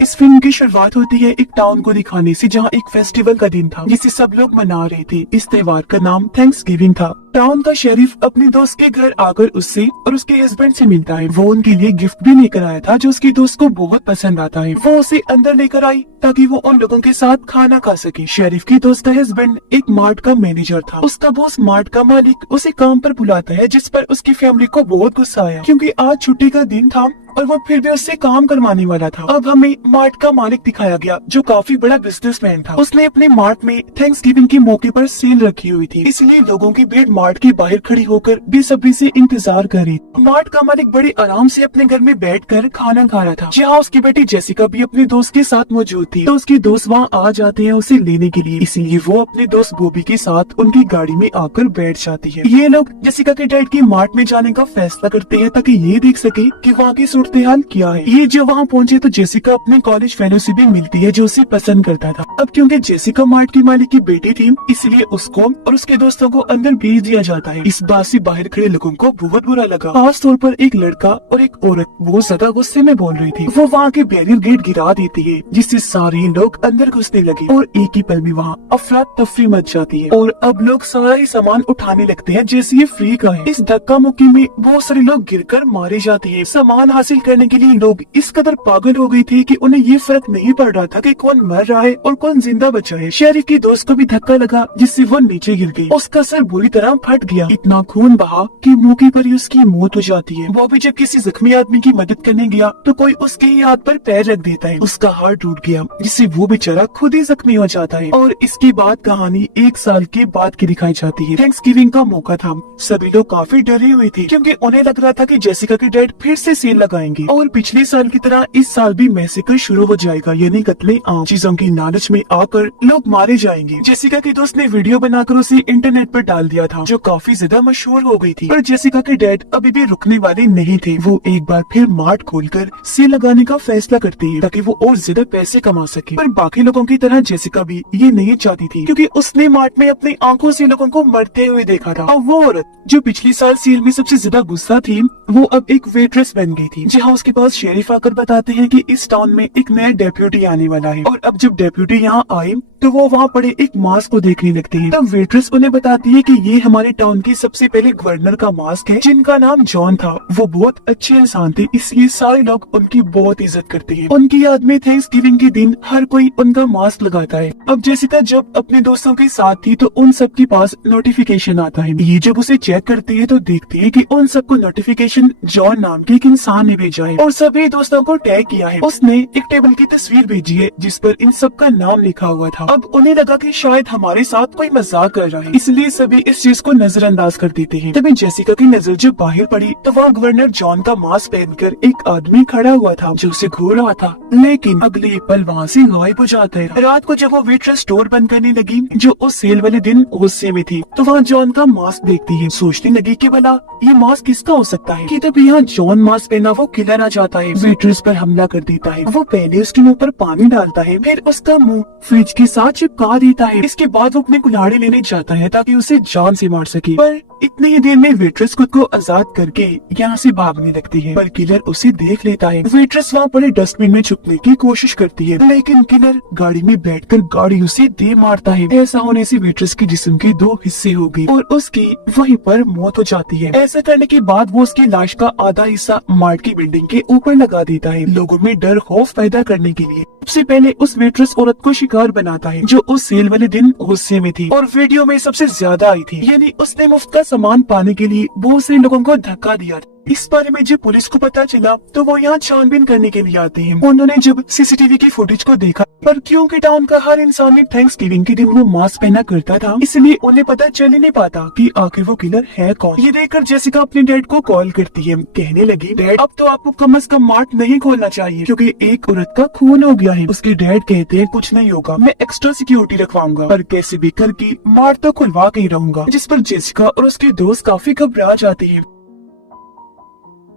इस फिल्म की शुरुआत होती है एक टाउन को दिखाने से, जहाँ एक फेस्टिवल का दिन था जिसे सब लोग मना रहे थे। इस त्योहार का नाम थैंक्सगिविंग था। टाउन का शेरिफ अपने दोस्त के घर आकर उससे और उसके हस्बैंड से मिलता है। वो उनके लिए गिफ्ट भी लेकर आया था जो उसके दोस्त को बहुत पसंद आता है। वो उसे अंदर लेकर आई ताकि वो उन लोगों के साथ खाना खा सके। शेरिफ की दोस्त का हस्बैंड एक मार्ट का मैनेजर था। उसका बॉस मार्ट का मालिक उसे काम पर बुलाता है, जिस पर उसकी फैमिली को बहुत गुस्सा आया क्योंकि आज छुट्टी का दिन था और वो फिर भी उससे काम करवाने वाला था। अब हमें मार्ट का मालिक दिखाया गया जो काफी बड़ा बिजनेसमैन था। उसने अपने मार्ट में थैंक्सगिविंग के मौके पर सेल रखी हुई थी, इसलिए लोगों की भीड़ मार्ट के बाहर खड़ी होकर बेसब्री से इंतजार कर रही। मार्ट का मालिक बड़े आराम से अपने घर में बैठकर खाना खा रहा था, जहाँ उसकी बेटी जेसिका भी अपने दोस्त के साथ मौजूद थी। तो उसके दोस्त वहाँ आ जाते हैं उसे लेने के लिए, इसलिए वो अपने दोस्त बॉबी के साथ उनकी गाड़ी में आकर बैठ जाती है। ये लोग जेसिका के डैड की मार्ट में जाने का फैसला करते हैं ताकि ये देख सके कि वहाँ की सूरत हाल क्या है। ये जो वहाँ पहुँचे तो जेसिका अपने कॉलेज फेलो से भी मिलती है जो उसे पसंद करता था। अब क्योंकि जेसिका मार्ट की मालिक की बेटी थी, इसलिए उसको और उसके दोस्तों को अंदर भेज दिया जाता है। इस बात से बाहर खड़े लोगों को बहुत बुरा लगा, खास तौर पर एक लड़का और एक औरत बहुत ज्यादा गुस्से में बोल रही थी। वो वहाँ के बैरियर गेट गिरा देती है, जिससे सारे लोग अंदर घुसने लगे और एक ही पल में वहाँ अफरा तफरी मच जाती है और अब लोग सारा ही सामान उठाने लगते हैं जैसे ये फ्री का है। इस धक्का मुक्की में बहुत सारे लोग गिरकर मारे जाते हैं। सामान हासिल करने के लिए लोग इस कदर पागल हो गए थे कि उन्हें ये फर्क नहीं पड़ रहा था कि कौन मर रहा है और कौन जिंदा बचा है। शेरिफ की दोस्त को भी धक्का लगा जिससे वो नीचे गिर गई। उसका सर बुरी तरह फट गया, इतना खून बहा कि मौके पर ही उसकी मौत हो जाती है। वो भी जब किसी जख्मी आदमी की मदद करने गया तो कोई उसके ही हाथ पर पैर रख देता है। उसका हाथ टूट गया जिससे वो बेचारा खुद ही जख्मी हो जाता है। और इसके बाद कहानी 1 साल के बाद की दिखाई जाती है। थैंक्सगिविंग का मौका था, सभी लोग काफी डरे हुए थे क्योंकि उन्हें लग रहा था कि जेसिका के डैड फिर से सेल लगाएंगे और पिछले साल की तरह इस साल भी मैसेकर शुरू हो जाएगा, यानी कत्ले आम। चीजों की लालच में आकर लोग मारे जाएंगे। जेसिका की दोस्त ने वीडियो बनाकर उसे इंटरनेट पर डाल दिया था जो काफी ज्यादा मशहूर हो गई थी। पर जेसिका के डैड अभी भी रुकने वाले नहीं थे। वो एक बार फिर मार्ट खोलकर सेल लगाने का फैसला करते हैं ताकि वो और ज्यादा पैसे कमा सके। पर बाकी लोगों की तरह जेसिका भी ये नहीं चाहती थी क्योंकि उसने मार्ट में अपनी आंखों से लोगों को मरते हुए देखा था। और वो औरत जो पिछली साल सेल में सबसे ज्यादा गुस्सा थी, वो अब एक वेट्रेस बन गई थी। जहाँ उसके पास शेरिफ आकर बताते हैं कि इस टाउन में एक नया डेप्यूटी आने वाला है। और अब जब डेप्यूटी यहाँ आए तो वो वहाँ पड़े एक मास्क को देखने लगते हैं। तब वेट्रेस उन्हें बताती है कि ये हमारे टाउन के सबसे पहले गवर्नर का मास्क है जिनका नाम जॉन था। वो बहुत अच्छे इंसान थे, इसलिए सारे लोग उनकी बहुत इज्जत करते हैं। उनकी याद में थैंक्सगिविंग के दिन हर कोई उनका मास्क लगाता है। अब जेसिका जब अपने दोस्तों के साथ थी तो उन सबके पास नोटिफिकेशन आता है। ये जब उसे चेक करते हैं तो देखते हैं कि उन सबको नोटिफिकेशन जॉन नाम के एक इंसान ने भेजा है और सभी दोस्तों को टैग किया है। उसने एक टेबल की तस्वीर भेजी है जिस पर इन सबका नाम लिखा हुआ था। अब उन्हें लगा कि शायद हमारे साथ कोई मजाक कर रहा है, इसलिए सभी इस चीज को नजरअंदाज कर देते हैं। तभी जेसिका की नजर जब बाहर पड़ी तो वहाँ गवर्नर जॉन का मास्क पहनकर एक आदमी खड़ा हुआ था जो उसे घूर रहा था, लेकिन अगले पल वहाँ से गायब हो जाता है। रात को जब वो वेट्रेस स्टोर बंद करने लगी जो उस सेल वाले दिन गुस्से में थी, तो वहाँ जॉन का मास्क देखती है। सोचने लगी कि भला ये मास्क किसका हो सकता है कि तभी यहाँ जॉन मास्क पहना वो किलर आ जाता है, वेट्रेस पर हमला कर देता है। वो पहले उसके मुंह पर पानी डालता है, फिर उसका मुंह फ्रिज के साथ चिपका देता है। इसके बाद वो अपने कुल्हाड़ी लेने जाता है ताकि उसे जान से मार सके। पर इतनी ही देर में वेट्रेस खुद को आजाद करके यहाँ से भागने लगती है, पर किलर उसे देख लेता है। वेट्रेस वहाँ पड़े डस्टबिन में छुपने की कोशिश करती है, लेकिन किलर गाड़ी में बैठकर गाड़ी उसे दे मारता है। ऐसा होने से वेट्रेस के जिस्म के 2 हिस्से हो गए और उसकी वहीं पर मौत हो जाती है। ऐसा करने के बाद वो उसकी लाश का आधा हिस्सा मार्ट की बिल्डिंग के ऊपर लगा देता है, लोगों में डर खौफ पैदा करने के लिए। सबसे पहले उस वेट्रेस औरत को शिकार बनाता है जो उस सेल वाले दिन गुस्से में थी और वीडियो में सबसे ज्यादा आई थी, यानी उसने मुफ्त का सामान पाने के लिए बहुत से लोगों को धक्का दिया। इस बारे में जब पुलिस को पता चला तो वो यहाँ छानबीन करने के लिए आते हैं। उन्होंने जब सीसीटीवी की फुटेज को देखा, पर क्योंकि टाउन का हर इंसान ने थैंक्सगिविंग के दिन वो मास्क पहना करता था, इसलिए उन्हें पता चल ही नहीं पाता कि आखिर वो किलर है कौन। ये देखकर जेसिका अपने डैड को कॉल करती है, कहने लगी, डैड अब तो आपको कम से कम मार्ट नहीं खोलना चाहिए क्योंकि एक औरत का खून हो गया है। उसके डैड कहते हैं कुछ नहीं होगा, मैं एक्स्ट्रा सिक्योरिटी रखवाऊंगा, पर कैसे भी करके मार्ट तो खुलवा के ही रहूंगा। जिस पर जेसिका और उसके दोस्त काफी घबरा जाते हैं।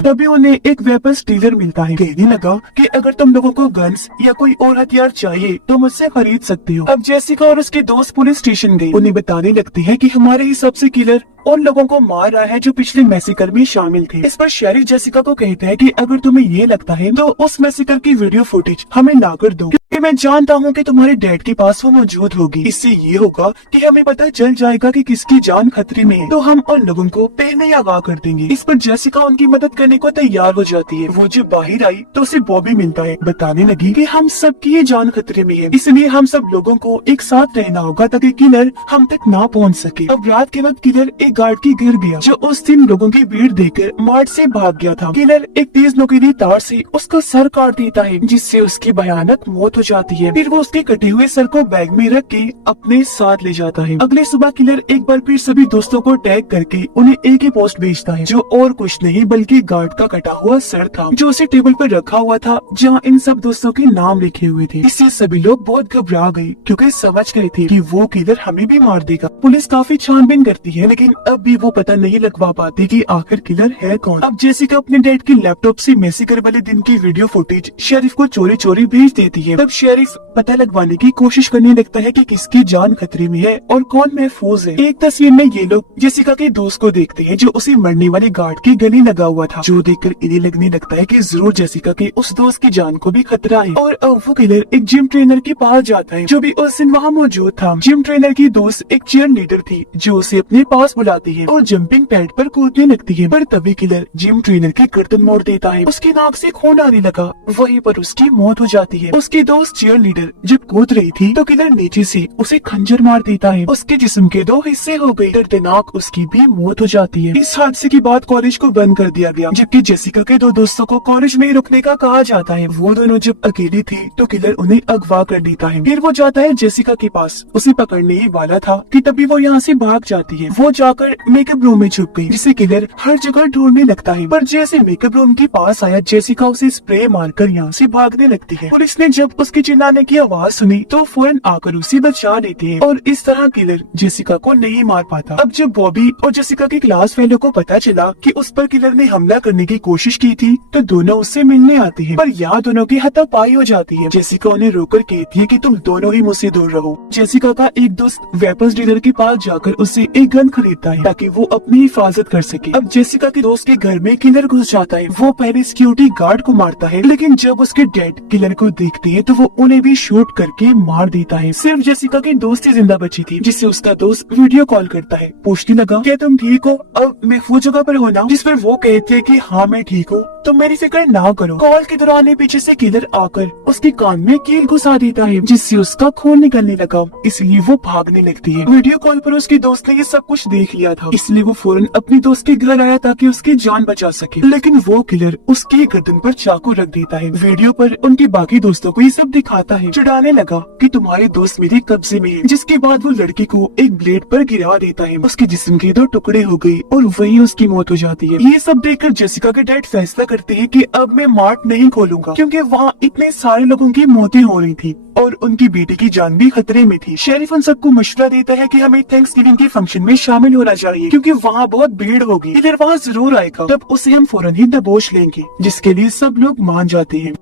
तभी उन्हें एक वेपन्स डीलर मिलता है, कहने लगा कि अगर तुम लोगों को गन्स या कोई और हथियार चाहिए तो मुझसे खरीद सकते हो। अब जेसिका और उसके दोस्त पुलिस स्टेशन गए। उन्हें बताने लगते हैं कि हमारे हिसाब से किलर उन लोगों को मार रहा है जो पिछले मैसेकर में शामिल थे। इस पर शेरिफ जेसिका को कहता है कि अगर तुम्हें ये लगता है तो उस मैसेकर की वीडियो फुटेज हमें ला कर दो, क्योंकि मैं जानता हूँ कि तुम्हारे डैड के पास वो मौजूद होगी। इससे ये होगा कि हमें पता चल जाएगा कि किसकी जान खतरे में है, तो हम उन लोगों को पहले ही आगाह कर देंगे। इस पर जेसिका उनकी मदद करने को तैयार हो जाती है। वो जब बाहर आई तो उसे बॉबी मिलता है, बताने लगी कि हम सबकी ये जान खतरे में है, इसलिए हम सब लोगों को एक साथ रहना होगा ताकि किलर हम तक ना पहुंच सके। अब रात के वक्त किलर एक गार्ड के घर गया जो उस दिन लोगों की भीड़ देखकर मार्ट से भाग गया था। किलर एक तेज नुकीली तार से उसका सर काट देता है, जिससे उसकी भयानक मौत हो जाती है। फिर वो उसके कटे हुए सर को बैग में रख के अपने साथ ले जाता है। अगले सुबह किलर एक बार फिर सभी दोस्तों को टैग करके उन्हें एक ही पोस्ट भेजता है, जो और कुछ नहीं बल्कि गार्ड का कटा हुआ सर था, जो उसे टेबल पर रखा हुआ था जहाँ इन सब दोस्तों के नाम लिखे हुए थे। इससे सभी लोग बहुत घबरा गए क्योंकि समझ गए थे कि वो किलर हमें भी मार देगा। पुलिस काफी छानबीन करती है, लेकिन अब भी वो पता नहीं लगवा पाती कि आखिर किलर है कौन। अब जेसिका अपने डैड के लैपटॉप से मैसेकर वाले दिन की वीडियो फुटेज शेरिफ को चोरी चोरी भेज देती है। तब शेरिफ पता लगवाने की कोशिश करने लगता है कि किसकी जान खतरे में है और कौन महफूज है। एक तस्वीर में ये लोग जेसिका के दोस्त को देखते हैं जो उसी मरने वाले गार्ड के गले लगा हुआ था, जो देखकर इन्हें लगने लगता है कि जरूर जेसिका के उस दोस्त की जान को भी खतरा है। और अब वो किलर एक जिम ट्रेनर के पास जाता है जो भी उस दिन वहाँ मौजूद था। जिम ट्रेनर की दोस्त एक चीयर लीडर थी जो उसे अपने पास बुलाती है और जंपिंग पैड पर कूदने लगती है, पर तभी किलर जिम ट्रेनर के गर्दन मोड़ देता है। उसकी नाक से खून आने लगा, वहीं पर उसकी मौत हो जाती है। उसकी दोस्त चीयर लीडर जब कूद रही थी तो किलर नीचे से उसे खंजर मार देता है। उसके जिस्म के 2 हिस्से हो गए, दर्दनाक उसकी भी मौत हो जाती है। इस हादसे के बाद कॉलेज को बंद कर दिया गया, जबकि जेसिका के 2 दोस्तों को कॉलेज में रुकने का कहा जाता है। वो दोनों जब अकेली थी तो किलर उन्हें अगवा कर लेता है। फिर वो जाता है जेसिका के पास, उसे पकड़ने ही वाला था कि तभी वो यहाँ से भाग जाती है। वो जाकर मेकअप रूम में छुप गई, जिसे किलर हर जगह ढूंढने लगता है। पर जैसे मेकअप रूम के पास आया, जेसिका उसे स्प्रे मारकर यहाँ से भागने लगती है। पुलिस ने जब उसके चिल्लाने की आवाज सुनी तो फौरन आकर उसे बचा लेते हैं और इस तरह किलर जेसिका को नहीं मार पाता। अब जब बॉबी और जेसिका के क्लास फेलो को पता चला कि उस पर किलर ने हमला करने की कोशिश की थी तो दोनों उससे मिलने आते हैं, पर यहाँ दोनों की हाथापाई हो जाती है। जेसिका उन्हें रोककर कहती है कि तुम दोनों ही मुझसे दूर रहो। जेसिका का एक दोस्त वेपन्स डीलर के पास जाकर उससे एक गन खरीदता है ताकि वो अपनी हिफाजत कर सके। अब जेसिका के दोस्त के घर में किलर घुस जाता है। वो पहले सिक्योरिटी गार्ड को मारता है, लेकिन जब उसके डैड किलर को देखते हैं तो वो उन्हें भी शूट करके मार देता है। सिर्फ जेसिका की दोस्त ही जिंदा बची थी, जिससे उसका दोस्त वीडियो कॉल करता है, पूछने लगा क्या तुम ठीक हो, अब महफूज जगह पर हो ना? जिस पर वो कहते हैं कि हाँ मैं ठीक हूँ, तो मेरी फिक्र ना करो। कॉल के दौरान पीछे से किलर आकर उसके कान में कील घुसा देता है, जिससे उसका खून निकलने लगा, इसलिए वो भागने लगती है। वीडियो कॉल पर उसके दोस्त ने ये सब कुछ देख लिया था, इसलिए वो फौरन अपने दोस्त के घर आया ताकि उसकी जान बचा सके, लेकिन वो किलर उसकी गर्दन पर चाकू रख देता है। वीडियो पर उनके बाकी दोस्तों को ये सब दिखाता है, चिढ़ाने लगा कि तुम्हारे दोस्त मेरे कब्जे में है। जिसके बाद वो लड़की को एक ब्लेड पर गिरा देता है, उसके जिस्म के 2 टुकड़े हो गए और वही उसकी मौत हो जाती है। ये सब देखकर जेसिका के डैड फैसला करते हैं कि अब मैं मार्ट नहीं खोलूंगा, क्योंकि वहाँ इतने सारे लोगों की मौतें हो रही थी और उनकी बेटी की जान भी खतरे में थी। शेरिफ उन सबको मशवरा देता है कि हमें थैंक्सगिविंग के फंक्शन में शामिल होना चाहिए, क्योंकि वहाँ बहुत भीड़ होगी। इधर वहाँ जरूर आएगा, तब उसे हम फौरन ही दबोच लेंगे, जिसके लिए सब लोग मान जाते हैं।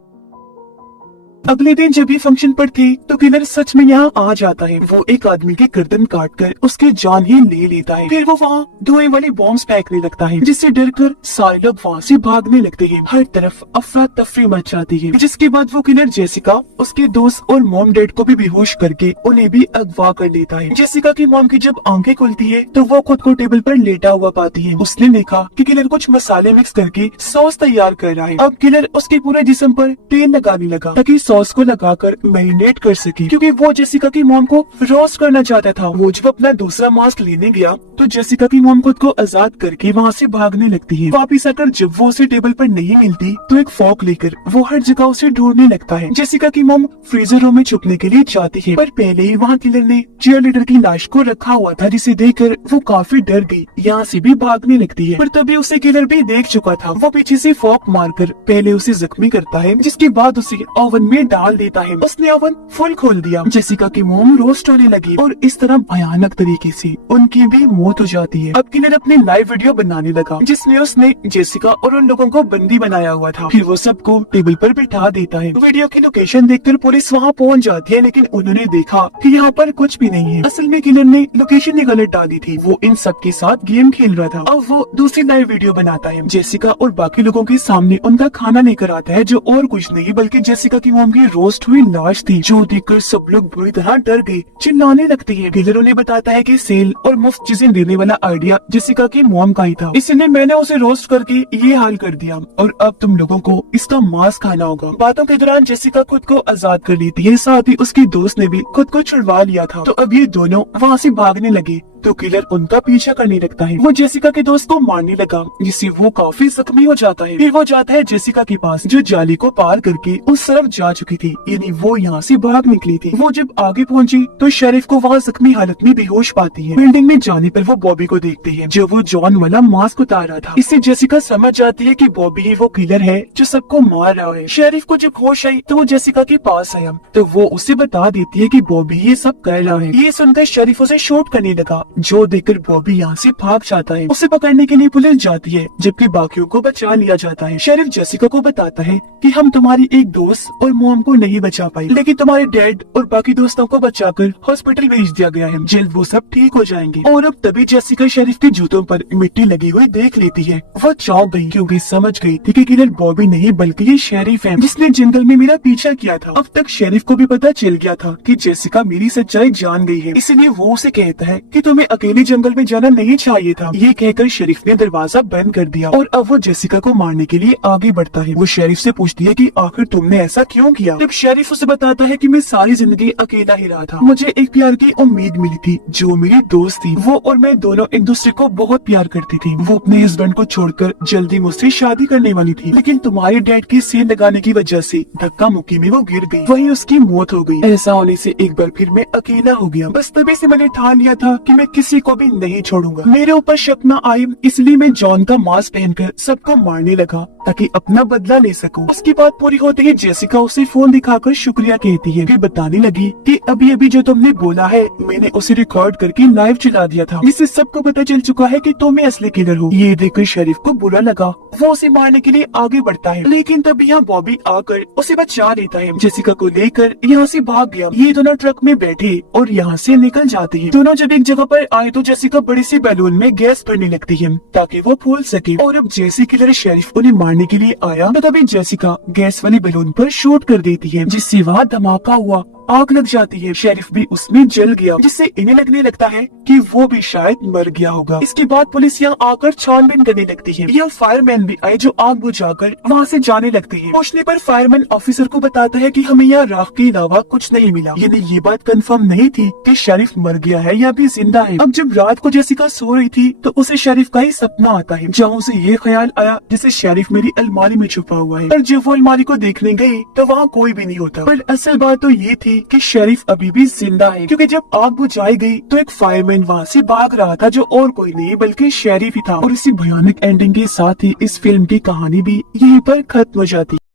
अगले दिन जब भी फंक्शन पर थे तो किलर सच में यहाँ आ जाता है। वो एक आदमी की गर्दन काटकर उसकी जान ही ले लेता है। फिर वो वहाँ धुएं वाली बॉम्ब्स फेंकने लगता है, जिससे डरकर सारे लोग वहाँ से भागने लगते हैं। हर तरफ अफरा तफरी मच जाती है, जिसके बाद वो किलर जेसिका, उसके दोस्त और मॉम डैड को भी बेहोश करके उन्हें भी अगवा कर लेता है। जेसिका की मॉम की जब आंखें खुलती है तो वो खुद को टेबल पर लेटा हुआ पाती है। उसने देखा कि किलर कुछ मसाले मिक्स करके सॉस तैयार कर रहा है। अब किलर उसके पूरे जिस्म पर तेल लगाने लगा ताकि सॉस को लगाकर मैरिनेट कर सके, क्योंकि वो जेसिका की मॉम को रोस्ट करना चाहता था। वो जब अपना दूसरा मास्क लेने गया तो जेसिका की मॉम खुद को आजाद करके वहाँ से भागने लगती है। वापिस आकर जब वो उसे टेबल पर नहीं मिलती तो एक फोक लेकर वो हर जगह उसे ढूंढने लगता है। जेसिका की मॉम फ्रीजर रूम में छुपने के लिए जाती है, पर पहले ही वहाँ किलर ने चीयर लीडर की लाश को रखा हुआ था, जिसे देखकर वो काफी डर गई, यहाँ से भी भागने लगती है। पर तभी उसे किलर भी देख चुका था। वो पीछे से फोक मारकर पहले उसे जख्मी करता है, जिसके बाद उसे ओवन में में डाल देता है। उसने ओवन फुल खोल दिया। जेसिका की मोम रोस्ट होने लगी और इस तरह भयानक तरीके से उनकी भी मौत हो जाती है। अब किलर अपनी लाइव वीडियो बनाने लगा जिसमें उसने जेसिका और उन लोगों को बंदी बनाया हुआ था। फिर वो सबको टेबल पर बिठा देता है। वीडियो की लोकेशन देखकर पुलिस वहाँ पहुँच जाती है, लेकिन उन्होंने देखा कि यहाँ पर कुछ भी नहीं है। असल में किलर ने लोकेशन ही गलत डाली थी। वो इन सब के साथ गेम खेल रहा था। अब वो दूसरी लाइव वीडियो बनाता है। जेसिका और बाकी लोगों के सामने उनका खाना लेकर आता है, जो और कुछ नहीं बल्कि जेसिका की मोम की रोस्ट हुई लाश थी, जो देखकर सब लोग बुरी तरह डर गए, चिल्लाने लगते हैं। किलर उन्हें बताता है कि सेल और मुफ्त चीजें देने वाला आइडिया जेसिका की मोम का ही था, इसलिए मैंने उसे रोस्ट करके ये हाल कर दिया और अब तुम लोगों को इसका मांस खाना होगा। बातों के दौरान जेसिका खुद को आजाद कर लेती है, साथ ही उसकी दोस्त ने भी खुद को छुड़वा लिया था। तो अब ये दोनों वहाँ से भागने लगे तो किलर उनका पीछा करने लगता है। वो जेसिका के दोस्त को मारने लगा, जिससे वो काफी जख्मी हो जाता है। फिर वो जाता है जेसिका के पास, जो जाली को पार करके उस तरफ जा चुकी थी, यानी वो यहाँ से भाग निकली थी। वो जब आगे पहुंची तो शेरिफ को वहाँ जख्मी हालत में बेहोश पाती है। बिल्डिंग में जाने पर वो बॉबी को देखती है, जो वो जॉन वाला मास्क उतार रहा था। इससे जेसिका समझ जाती है कि बॉबी ही वो किलर है जो सबको मार रहा है। शेरिफ को जब होश आई तो वो जेसिका के पास आया, तो वो उसे बता देती है कि बॉबी ये सब कर रहा है। ये सुनकर शेरिफ उसे शूट करने लगा, जो देखकर बॉबी यहाँ से भाग जाता है। उसे पकड़ने के लिए पुलिस जाती है, जबकि बाकियों को बचा लिया जाता है। शेरिफ जेसिका को बताता है कि हम तुम्हारी एक दोस्त और मोम को नहीं बचा पाए, लेकिन तुम्हारे डैड और बाकी दोस्तों को बचाकर हॉस्पिटल भेज दिया गया है। जल्द वो सब ठीक हो जाएंगे। और अब तभी जेसिका शेरिफ के जूतों पर मिट्टी लगी हुई देख लेती है। वो चौंक गई, क्योंकि समझ गई थी कि किलर बॉबी नहीं बल्कि ये शेरिफ है, जिसने जंगल में मेरा पीछा किया था। अब तक शेरिफ को भी पता चल गया था कि जेसिका मेरी सच्चाई जान गई है, इसलिए वो उसे कहता है कि तुम्हें अकेले जंगल में जाना नहीं चाहिए था। ये कहकर शेरिफ ने दरवाजा बंद कर दिया और अब वो जेसिका को मारने के लिए आगे बढ़ता है। वो शेरिफ से पूछती है कि आखिर तुमने ऐसा क्यों किया। जब शेरिफ उसे बताता है कि मैं सारी जिंदगी अकेला ही रहा था, मुझे एक प्यार की उम्मीद मिली थी जो मेरी दोस्त थी। वो और मैं दोनों एक दूसरे को बहुत प्यार करती थी। वो अपने हस्बैंड को छोड़कर जल्दी मुझसे शादी करने वाली थी, लेकिन तुम्हारे डैड की सेल लगाने की वजह से धक्का मुक्की में वो गिर गई, वहीं उसकी मौत हो गई। ऐसा होने से एक बार फिर मैं अकेला हो गया। बस तभी से मैंने ठान लिया था कि मैं किसी को भी नहीं छोड़ूंगा। मेरे ऊपर शक न आए, इसलिए मैं जॉन का मास्क पहनकर सबको मारने लगा ताकि अपना बदला ले सकूं। उसकी बात पूरी होते ही जेसिका उसे फोन दिखाकर शुक्रिया कहती है। फिर बताने लगी कि अभी अभी जो तुमने बोला है मैंने उसे रिकॉर्ड करके लाइव चला दिया था, जिससे सबको पता चल चुका है कि तुम असली किलर हो। ये देखकर शेरिफ को बुरा लगा, वो उसे मारने के लिए आगे बढ़ता है, लेकिन तब यहाँ बॉबी आकर उसे बचा लेता है। जेसिका को लेकर यहाँ से भाग गया। ये दोनों ट्रक में बैठे और यहाँ से निकल जाते हैं। दोनों जब एक जगह पर आए तो जेसिका बड़ी सी बैलून में गैस भरने लगती है ताकि वो फूल सके। और अब जैसे किलर शेरिफ उन्हें मारने के लिए आया तो तभी जेसिका गैस वाली बैलून पर शूट कर देती है, जिससे वहाँ धमाका हुआ, आग लग जाती है। शेरिफ भी उसमें जल गया, जिससे इन्हें लगने लगता है कि वो भी शायद मर गया होगा। इसके बाद पुलिस यहाँ आकर छानबीन करने लगती है। यहाँ फायरमैन भी आए जो आग बुझाकर वहाँ से जाने लगते हैं। पूछने पर फायरमैन ऑफिसर को बताता है कि हमें यहाँ राख के अलावा कुछ नहीं मिला, यानी ये बात कंफर्म नहीं थी कि शेरिफ मर गया है या भी जिंदा है। अब जब रात को जेसिका सो रही थी तो उसे शेरिफ का ही सपना आता है, जहाँ उसे ये ख्याल आया जैसे शेरिफ मेरी अलमारी में छुपा हुआ है। पर जब वो अलमारी को देखने गई तो वहाँ कोई भी नहीं होता। पर असल बात तो ये थी कि शेरिफ अभी भी जिंदा है, क्योंकि जब आग बुझाई गई तो एक फायरमैन वहाँ से भाग रहा था, जो और कोई नहीं बल्कि शेरिफ ही था। और इसी भयानक एंडिंग के साथ ही इस फिल्म की कहानी भी यहीं पर खत्म हो जाती।